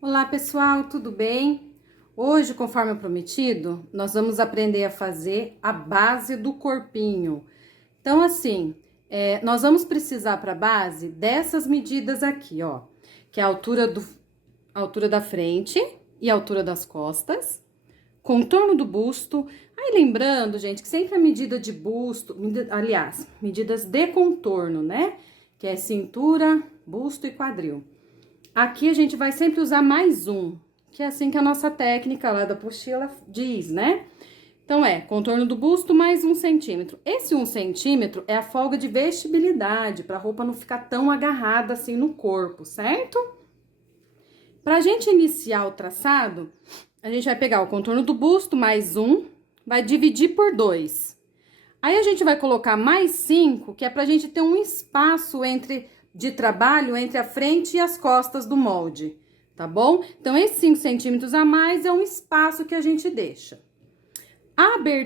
Olá pessoal, tudo bem? Hoje, conforme prometido, nós vamos aprender a fazer a base do corpinho. Então, assim, nós vamos precisar para a base dessas medidas aqui, ó, que é a altura da frente e a altura das costas, contorno do busto. Aí lembrando, gente, que sempre a medida de busto, aliás, medidas de contorno, né? Que é cintura, busto e quadril. Aqui a gente vai sempre usar mais um, que é assim que a nossa técnica lá da apostila diz, né? Então, contorno do busto mais 1 centímetro. Esse 1 centímetro é a folga de vestibilidade, para a roupa não ficar tão agarrada assim no corpo, certo? Pra gente iniciar o traçado, a gente vai pegar o contorno do busto mais 1, vai dividir por 2. Aí a gente vai colocar mais 5, que é pra gente ter um espaço de trabalho entre a frente e as costas do molde, tá bom? Então, esses 5 centímetros a mais é um espaço que a gente deixa.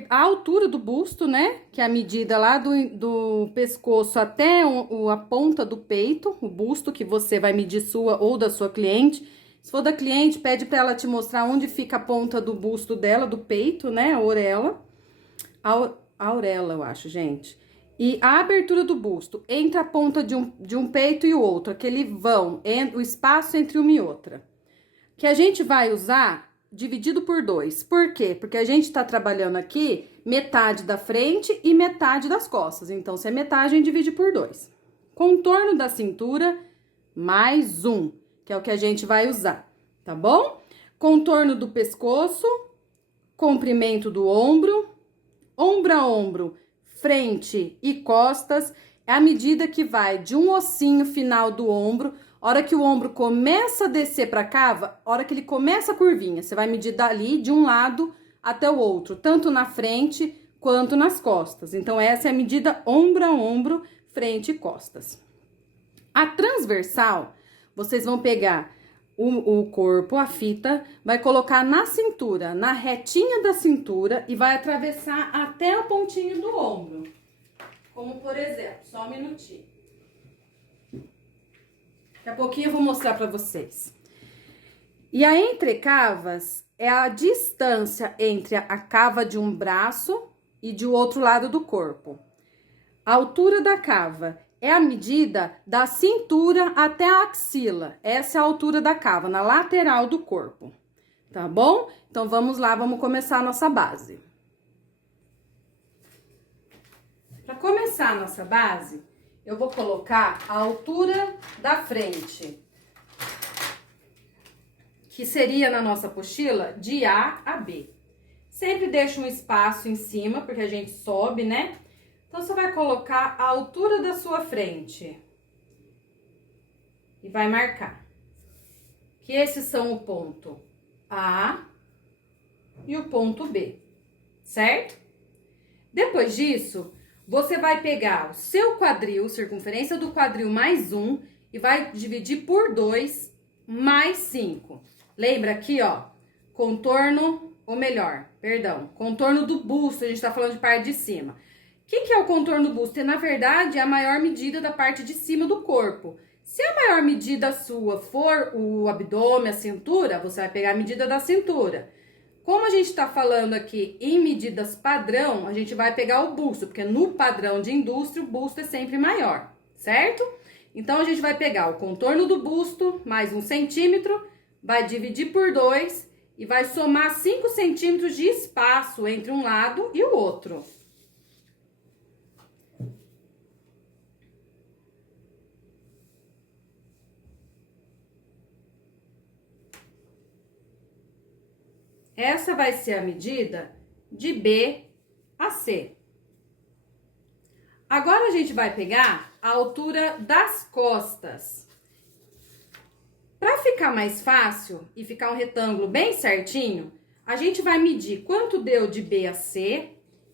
A altura do busto, né? Que é a medida lá do pescoço até a ponta do peito, o busto que você vai medir sua ou da sua cliente. Se for da cliente, pede para ela te mostrar onde fica a ponta do busto dela, do peito, né? A orelha. A auréola, eu acho, gente. E a abertura do busto, entre a ponta de um peito e o outro, aquele vão, o espaço entre uma e outra. Que a gente vai usar dividido por 2. Por quê? Porque a gente tá trabalhando aqui metade da frente e metade das costas. Então, se é metade, a gente divide por 2. Contorno da cintura, mais 1, que é o que a gente vai usar, tá bom? Contorno do pescoço, comprimento do ombro, ombro a ombro, frente e costas, é a medida que vai de um ossinho final do ombro, hora que o ombro começa a descer para cá, hora que ele começa a curvinha, você vai medir dali de um lado até o outro, tanto na frente quanto nas costas. Então, essa é a medida ombro a ombro, frente e costas. A transversal, vocês vão pegar o corpo, a fita, vai colocar na cintura, na retinha da cintura e vai atravessar até a pontinha do ombro. Como por exemplo, só um minutinho. Daqui a pouquinho eu vou mostrar pra vocês. E a entrecavas é a distância entre a cava de um braço e de outro lado do corpo. A altura da cava é a medida da cintura até a axila. Essa é a altura da cava, na lateral do corpo. Tá bom? Então, vamos lá, vamos começar a nossa base. Para começar a nossa base, eu vou colocar a altura da frente, que seria na nossa apostila de A a B. Sempre deixa um espaço em cima, porque a gente sobe, né? Então, você vai colocar a altura da sua frente e vai marcar. Que esses são o ponto A e o ponto B, certo? Depois disso, você vai pegar o seu quadril, circunferência do quadril mais 1, e vai dividir por 2 mais 5. Lembra aqui, ó, contorno, ou melhor, perdão, contorno do busto, a gente tá falando de parte de cima. O que é o contorno do busto? Na verdade, é a maior medida da parte de cima do corpo. Se a maior medida sua for o abdômen, a cintura, você vai pegar a medida da cintura. Como a gente tá falando aqui em medidas padrão, a gente vai pegar o busto, porque no padrão de indústria, o busto é sempre maior, certo? Então, a gente vai pegar o contorno do busto, mais 1 centímetro, vai dividir por 2 e vai somar 5 centímetros de espaço entre um lado e o outro. Essa vai ser a medida de B a C. Agora, a gente vai pegar a altura das costas. Para ficar mais fácil e ficar um retângulo bem certinho, a gente vai medir quanto deu de B a C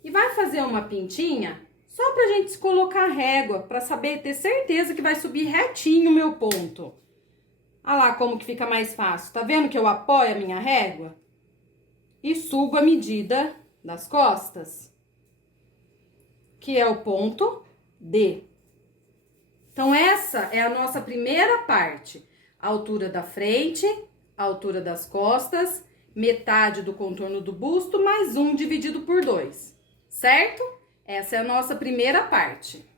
e vai fazer uma pintinha só pra gente colocar a régua, para saber, ter certeza que vai subir retinho o meu ponto. Olha lá como que fica mais fácil. Tá vendo que eu apoio a minha régua? E subo a medida das costas, que é o ponto D. Então, essa é a nossa primeira parte. A altura da frente, a altura das costas, metade do contorno do busto, mais 1 dividido por 2, certo? Essa é a nossa primeira parte.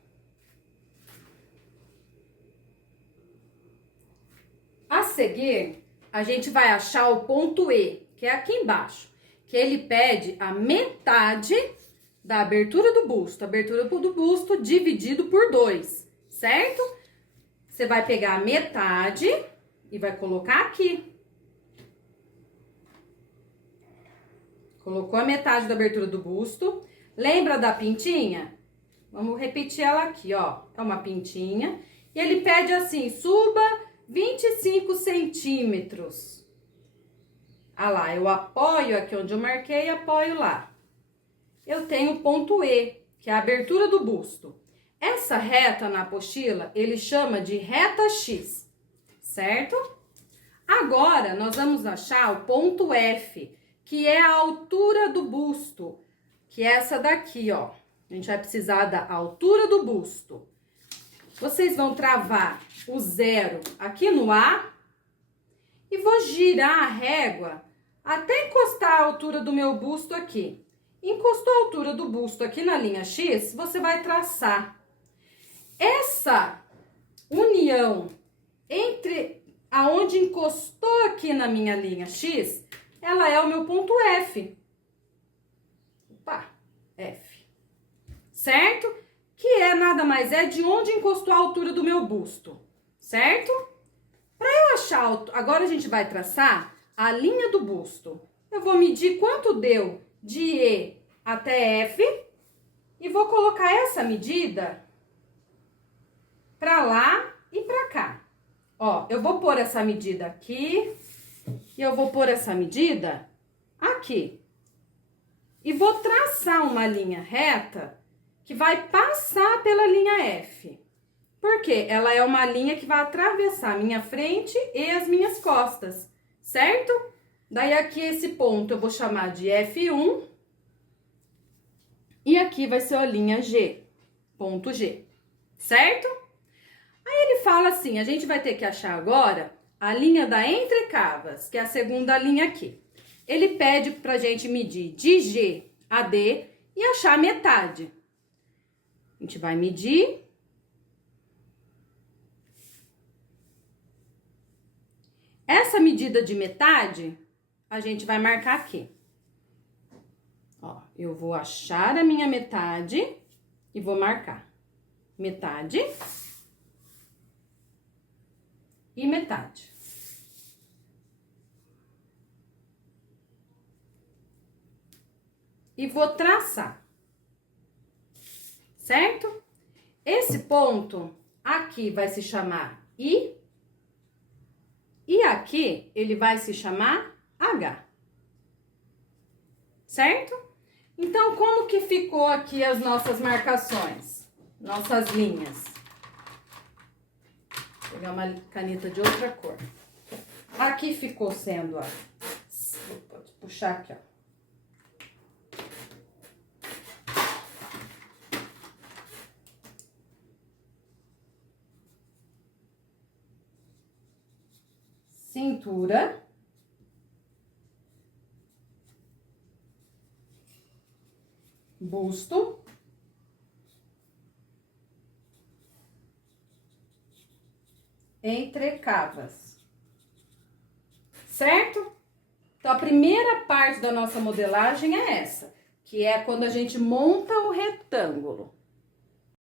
A seguir, a gente vai achar o ponto E, que é aqui embaixo, que ele pede a metade da abertura do busto dividido por 2, certo? Você vai pegar a metade e vai colocar aqui. Colocou a metade da abertura do busto. Lembra da pintinha? Vamos repetir ela aqui, ó. É uma pintinha. E ele pede assim, suba 25 centímetros. Ah lá, eu apoio aqui onde eu marquei, apoio lá. Eu tenho o ponto E, que é a abertura do busto. Essa reta na apostila, ele chama de reta X, certo? Agora, nós vamos achar o ponto F, que é a altura do busto, que é essa daqui, ó. A gente vai precisar da altura do busto. Vocês vão travar o 0 aqui no A e vou girar a régua até encostar a altura do meu busto aqui. Encostou a altura do busto aqui na linha X, você vai traçar. Essa união entre aonde encostou aqui na minha linha X, ela é o meu ponto F. Opa, F. Certo? Que é nada mais é de onde encostou a altura do meu busto. Certo? Para eu achar, agora a gente vai traçar a linha do busto. Eu vou medir quanto deu de E até F e vou colocar essa medida para lá e para cá. Ó, eu vou pôr essa medida aqui e eu vou pôr essa medida aqui. E vou traçar uma linha reta que vai passar pela linha F. Porque ela é uma linha que vai atravessar a minha frente e as minhas costas, certo? Daí aqui esse ponto eu vou chamar de F1. E aqui vai ser a linha G, ponto G, certo? Aí ele fala assim, a gente vai ter que achar agora a linha da entrecavas, que é a segunda linha aqui. Ele pede pra gente medir de G a D e achar a metade. A gente vai medir. Essa medida de metade, a gente vai marcar aqui. Ó, eu vou achar a minha metade e vou marcar. Metade e metade. E vou traçar, certo? Esse ponto aqui vai se chamar I e aqui ele vai se chamar H, certo? Então, como que ficou aqui as nossas marcações, nossas linhas? Vou pegar uma caneta de outra cor. Aqui ficou sendo, ó, pode puxar aqui, ó. Cintura, busto, entrecavas, certo? Então, a primeira parte da nossa modelagem é essa, que é quando a gente monta o retângulo.